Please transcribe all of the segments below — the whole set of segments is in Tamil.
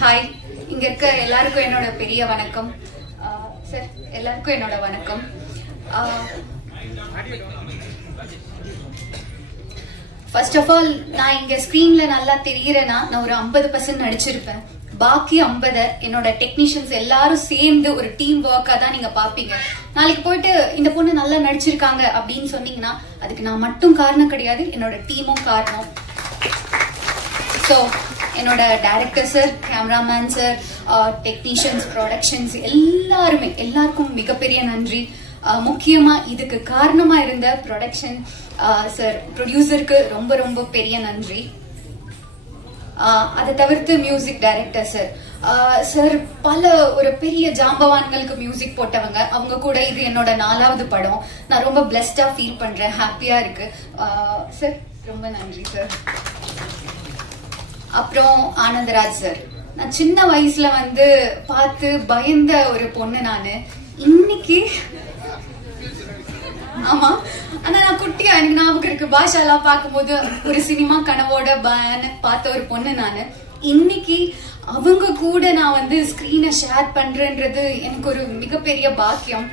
ஹாய், இங்க இருக்க எல்லாருக்கும் என்னோட பெரிய வணக்கம். சார், எல்லாருக்கும் என்னோட வணக்கம். ஃபர்ஸ்ட் ஆஃப் ஆல், நான் இங்க ஸ்கிரீன்ல நல்லா தெரியறேன்னா நான் ஒரு 50% நடிச்சிருப்பேன். பாக்கி 50 என்னோட டெக்னீஷியன்ஸ் எல்லாரும் சேர்ந்து ஒரு டீம் ஒர்க்கா தான் நீங்க பாப்பீங்க. நாளைக்கு போயிட்டு இந்த பொண்ணு நல்லா நடிச்சிருக்காங்க அப்படின்னு சொன்னீங்கன்னா அதுக்கு நான் மட்டும் காரணம் கிடையாது, என்னோட டீமும் காரணம். ஸோ என்னோட director sir, cameraman sir, technicians, productions எல்லாருக்கும் மிகப்பெரிய நன்றி. முக்கியமா இதுக்கு காரணமா இருந்த ப்ரொடக்ஷன் சார், ப்ரொடியூசருக்கு ரொம்ப ரொம்ப பெரிய நன்றி. அதை தவிர்த்து மியூசிக் டைரக்டர் சார், சார் பல ஒரு பெரிய ஜாம்பவான்களுக்கு மியூசிக் போட்டவங்க. அவங்க கூட இது என்னோட 4வது படம். நான் ரொம்ப பிளெஸ்டா ஃபீல் பண்றேன், ஹாப்பியா இருக்கு. சார் ரொம்ப நன்றி சார். அப்புறம் ஆனந்தராஜ் சார், நான் சின்ன வயசுல பார்த்து பயந்த ஒரு பொண்ணு நானு. இன்னைக்கு ஆமா, ஆனா நான் குட்டியா எனக்கு ஞாபகம் இருக்கு, பாஷாலாம் பார்க்கும்போது ஒரு சினிமா கனவோட பார்த்த ஒரு பொண்ணு நானு. இன்னைக்கு அவங்க கூட நான் ஸ்கிரீனை ஷேர் பண்றேன்றது எனக்கு ஒரு மிகப்பெரிய பாக்கியம்.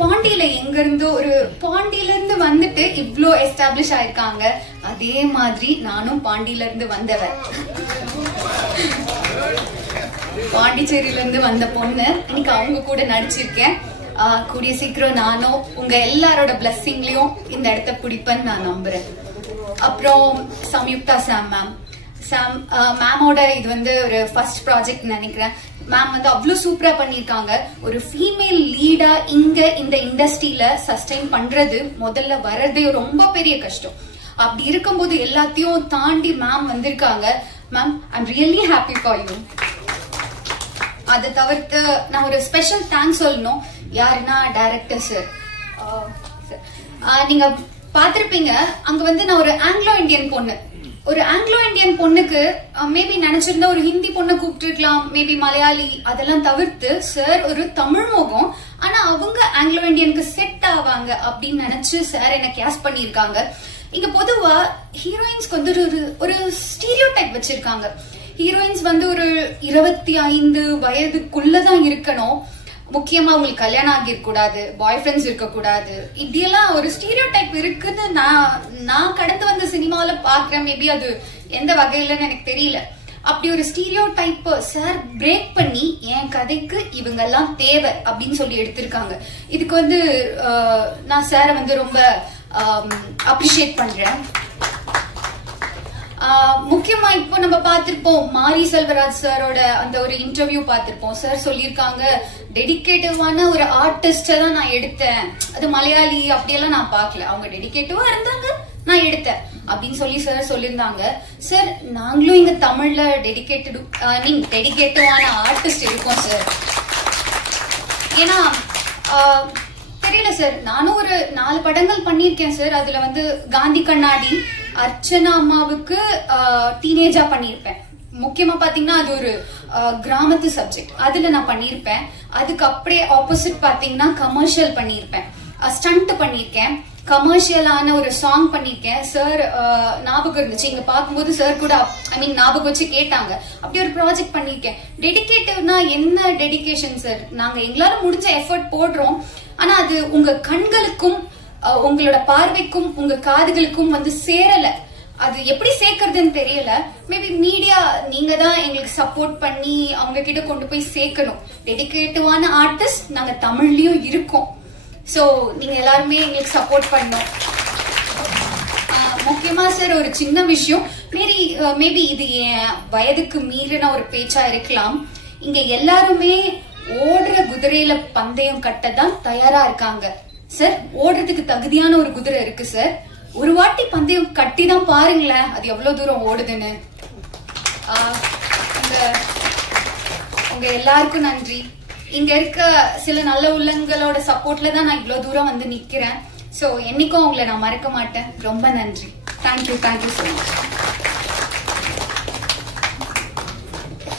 பாண்டியில பாண்டியில இருந்து வந்துட்டு இவ்ளோ எஸ்டாப்ளிஷ் ஆயிருக்காங்க. அதே மாதிரி நானும் பாண்டியில இருந்து வந்தவன், பாண்டிச்சேரியில இருந்து வந்த பொண்ணு. இன்னைக்கு அவங்க கூட நடிச்சிருக்கேன். கூடிய சீக்கிரம் நானும் உங்க எல்லாரோட பிளஸ்ஸிங்லயும் இந்த இடத்த பிடிப்பேன்னு நான் நம்புறேன். அப்புறம் சம்யுக்தா மேமோட இது ஒரு ஃபர்ஸ்ட் ப்ராஜெக்ட் நினைக்கிறேன். மேம் அவ்வளவு சூப்பரா பண்ணிருக்காங்க. ஒரு ஃபீமேல் லீடா இங்க இந்த இண்டஸ்ட்ரியில சஸ்டெயின் பண்றது, முதல்ல வர்றதே ரொம்ப பெரிய கஷ்டம். அப்படி இருக்கும்போது எல்லாத்தையும் தாண்டி மேம் வந்திருக்காங்க. Ma'am, I am really happy for you. அதை தவிர்த்து நான் ஒரு ஸ்பெஷல் தேங்க்ஸ் சொல்லணும். யாருன்னா டைரக்டர் சார். நீங்க பாத்திருப்பீங்க, அங்க நான் ஒரு ஆங்கிலோ இந்தியன் பொண்ணு. ஒரு ஆங்கிலோ இந்தியன் பொண்ணுக்கு மேபி நினைச்சிருந்தா ஒரு ஹிந்தி பொண்ணை கூப்பிட்டு இருக்கலாம், மேபி மலையாளி. அதெல்லாம் தவிர்த்து சார் ஒரு தமிழ் முகம், ஆனா அவங்க ஆங்கிலோ இந்தியனுக்கு செட் ஆவாங்க அப்படின்னு நினைச்சு சார் என்ன கேஸ்ட் பண்ணிருக்காங்க. இங்க பொதுவா ஹீரோயின்ஸ்க்கு ஒரு ஸ்டீரியோ டைப் வச்சிருக்காங்க. ஹீரோயின்ஸ் ஒரு 25 வயதுக்குள்ளதான் இருக்கணும். முக்கியமா உங்களுக்கு கல்யாணம் ஆகிருக்க கூடாது, பாய் ஃப்ரெண்ட்ஸ் இருக்க கூடாது. இப்படியெல்லாம் ஒரு ஸ்டீரியோ டைப் இருக்குன்னு நான் கடந்து வந்த சினிமாவில பாக்குறேன். மேபி அது எந்த வகையிலன்னு எனக்கு தெரியல. அப்படி ஒரு ஸ்டீரியோ டைப் சார் பிரேக் பண்ணி என் கதைக்கு இவங்க எல்லாம் தேவை அப்படின்னு சொல்லி எடுத்திருக்காங்க. இதுக்கு நான் சாரை ரொம்ப அப்ரிஷியேட் பண்றேன். முக்கியமா இப்போ நம்ம பார்த்திருப்போம், மாரி செல்வராஜ் சாரோட அந்த ஒரு இன்டர்வியூ பார்த்திருப்போம். சார் சொல்லியிருக்காங்க, டெடிகேட்டிவான ஒரு ஆர்டிஸ்ட தான் நான் எடுத்தேன், அது மலையாளி அப்படியெல்லாம் நான் பார்க்கல, அவங்க டெடிகேட்டிவா இருந்தாங்க, நான் எடுத்தேன் அப்படின்னு சொல்லி சார் சொல்லியிருந்தாங்க. சார், நாங்களும் இங்க தமிழ்ல டெடிகேட்டிவான ஆர்டிஸ்ட் இருக்கோம் சார். ஏன்னா தெரியல சார், நானும் ஒரு 4 படங்கள் பண்ணிருக்கேன் சார். அதுல காந்தி கண்ணாடி, அர்ச்சனா அம்மாவுக்கு டீனேஜா பண்ணிருப்பேன். முக்கியமா பாத்தீங்கன்னா அது ஒரு கிராமத்து சப்ஜெக்ட், அதுல நான் பண்ணிருப்பேன். அதுக்கு அப்படியே ஆப்போசிட் பாத்தீங்கன்னா கமர்ஷியல் பண்ணிருப்பேன், ஸ்டண்ட் பண்ணிருக்கேன், கமர்ஷியலான ஒரு சாங் பண்ணிருக்கேன். சார் ஞாபகம் இருந்துச்சு, இங்க பாக்கும்போது சார் கூட ஞாபகம் வச்சு கேட்டாங்க. அப்படி ஒரு ப்ராஜெக்ட் பண்ணிருக்கேன். டெடிகேட்டிவ்னா என்ன டெடிகேஷன் சார்? நாங்க எங்களால முடிஞ்ச எஃபர்ட் போடுறோம், ஆனா அது உங்க கண்களுக்கும் உங்களோட பார்வைக்கும் உங்க காதுகளுக்கும் சேரல. அது எப்படி சேர்க்கறதுன்னு தெரியல. மேபி மீடியா நீங்க தான் எங்களுக்கு சப்போர்ட் பண்ணி அவங்க கிட்ட கொண்டு போய் சேர்க்கணும். டெடிகேட்டிவான ஆர்டிஸ்ட் நாங்க தமிழ்லயும் இருக்கோம். சோ நீங்க எல்லாருமே எங்களுக்கு சப்போர்ட் பண்ணணும். முக்கியமா சார் ஒரு சின்ன விஷயம், மேபி இது என் வயதுக்கு மீறின ஒரு பேச்சா இருக்கலாம். இங்க எல்லாருமே ஓடுற குதிரையில பந்தயம் கட்டதான் தயாரா இருக்காங்க சார். ஓடுறதுக்கு தகுதியான ஒரு குதிரை இருக்கு சார். ஒரு வாட்டி பந்தயம் கட்டி தான் பாருங்களேன், அது எவ்வளவு தூரம் ஓடுதுன்னு. உங்க எல்லாருக்கும் நன்றி. இங்க இருக்க சில நல்ல உள்ளங்களோட சப்போர்ட்ல தான் நான் இவ்வளவு தூரம் நிக்கிறேன். சோ என்னைக்கும் உங்களை நான் மறக்க மாட்டேன். ரொம்ப நன்றி. Thank you so much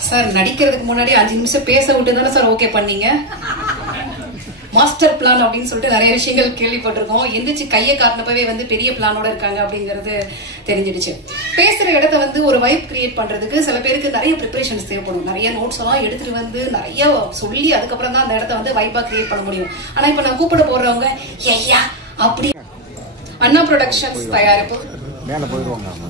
sir. நடிக்கிறதுக்கு முன்னாடி 5 நிமிஷம் பேச விட்டு தானே சார் ஓகே பண்ணீங்க? மாஸ்டர் பிளான் அப்படின்னு சொல்லிட்டு நிறைய விஷயங்கள் கேள்விப்பட்டிருக்கோம். எந்திரிச்சு கையை காட்டினப்பவே வந்து பெரிய பிளானோட இருக்காங்க அப்படிங்கிறது தெரிஞ்சிடுச்சு. பேசுற இடத்த வந்து ஒரு வைப் கிரியேட் பண்றதுக்கு சில பேருக்கு நிறைய ப்ரிப்பரேஷன்ஸ் தேவைப்படும். நிறைய நோட்ஸ் எல்லாம் எடுத்துட்டு வந்து நிறைய சொல்லி அதுக்கப்புறம் தான் அந்த இடத்த வந்து வைப்பா கிரியேட் பண்ண முடியும். ஆனா இப்ப நான் கூப்பிட போடுறவங்க ஐயா அப்படி அண்ணா புரொடக்ஷன்ஸ் தயாரிப்பு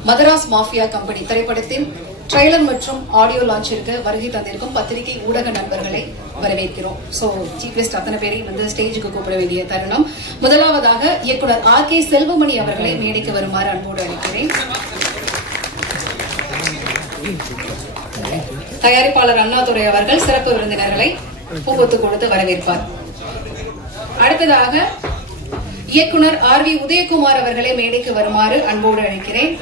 மதராஸ் மாஃபியா கம்பெனி திரைப்படத்தின் ட்ரெய்லர் மற்றும் ஆடியோ லான்ச்சிற்கு வருகை தந்திருக்கும் பத்திரிகை ஊடக நண்பர்களை வரவேற்கிறோம். சோ சீஃப் கெஸ்ட் அத்தனை பேரையும் வந்து ஸ்டேஜுக்கு கூப்பிட வேண்டிய தருணம். முதலாவதாக இயக்குனர் ஆர்.கே. செல்வமணி அவர்களை மேடைக்கு வருமாறு அன்போடு அழைக்கிறேன். தயாரிப்பாளர் அண்ணாதுரை அவர்கள் சிறப்பு விருந்தினர்களை பூங்கொத்து கொடுத்து வரவேற்பார். அடுத்ததாக இயக்குனர் ஆர்.வி. உதயகுமார் அவர்களை மேடைக்கு வருமாறு அன்போடு அழைக்கிறேன்.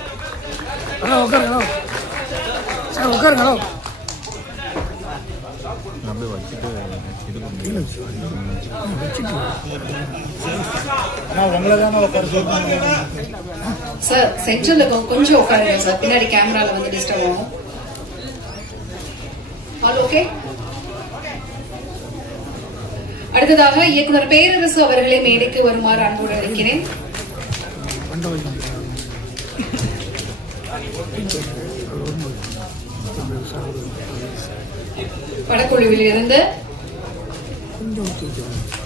சார் சென்ட்ரல்ல கொஞ்சம் உட்காருங்க சார், பின்னாடி கேமரால வந்து டிஸ்டர்ப் ஆகும். All okay. அடுத்ததாக இயக்குனர் பேரரசு அவர்களை மேடைக்கு வருமாறு அன்போடு அழைக்கிறேன். படக்குழுவில் இருந்து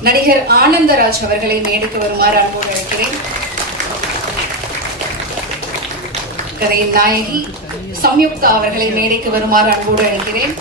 நடிகர் ஆனந்தராஜ் அவர்களை மேடைக்கு வருமாறு அன்போடு அழைக்கிறேன். கதையின் நாயகி சம்யுக்தா அவர்களை மேடைக்கு வருமாறு அன்போடு அழைக்கிறேன்.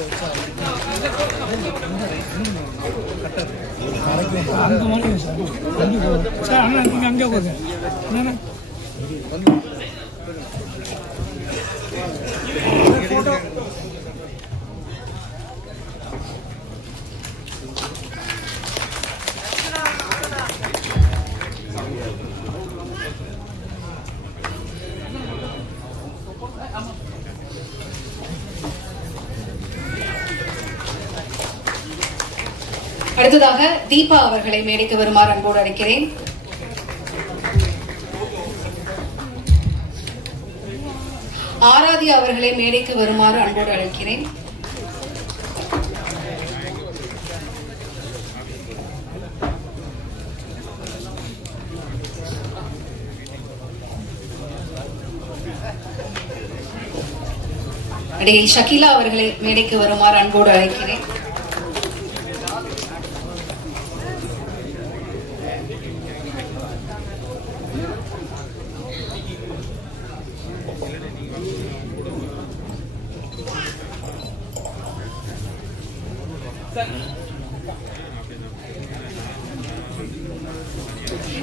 அடுத்ததாக தீபா அவர்களை மேடைக்கு வருமாறு அன்போடு அழைக்கிறேன். ஆராத்யா அவர்களை மேடைக்கு வருமாறு அன்போடு அழைக்கிறேன். நடிகை ஷகிலா அவர்களை மேடைக்கு வருமாறு அன்போடு அழைக்கிறேன்.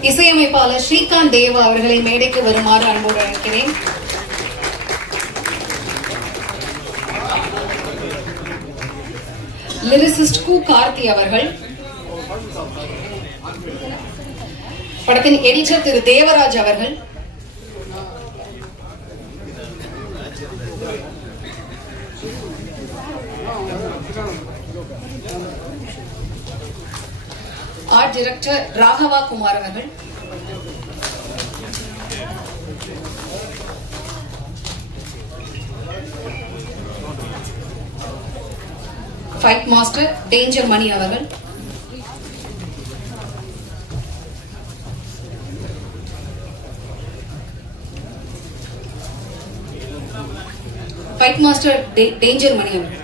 இசையமைப்பாளர் ஸ்ரீகாந்த் தேவா அவர்களை மேடைக்கு வருமாறு அன்போடு அழைக்கிறேன். லிரிசிஸ்ட் கு கார்த்தி அவர்கள், படத்தின் எடிட்டர் திரு தேவராஜ் அவர்கள், ஆர்ட் டைரக்டர் ராகவா குமார் அவர்கள், ஃபைட் மாஸ்டர் டேஞ்சர் மணி அவர்கள், ஃபைட் மாஸ்டர் டேஞ்சர் மணி அவர்கள்,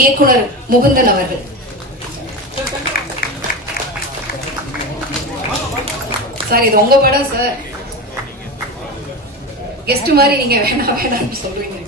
இயக்குனர் முகுந்தன் அவர்கள். சார் இது உங்க படம் சார், கெஸ்ட் மாதிரி நீங்க வேணாம் சொல்றீங்க.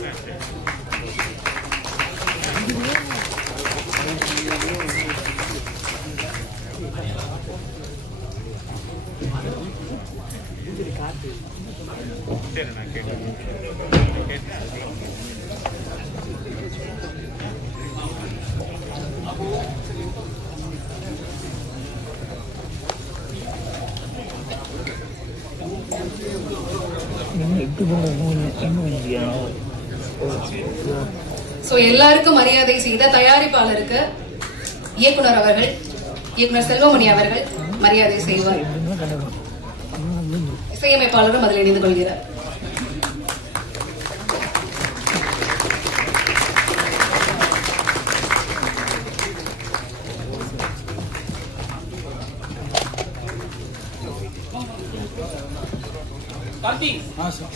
எல்லாருக்கும் மரியாதை செய்த தயாரிப்பாளருக்கு இயக்குனர் அவர்கள், இயக்குனர் செல்வமணி அவர்கள் மரியாதை செய்வார். இசையமைப்பாளரும் அதில் இணைந்து கொள்கிறார். Karthi sir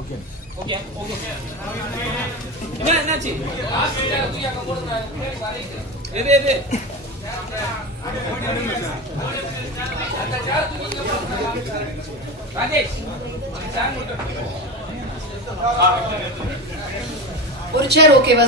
okay okay okay என்னாச்சு எது ராஜேஷ் ஒரு சேர் ஓகேவா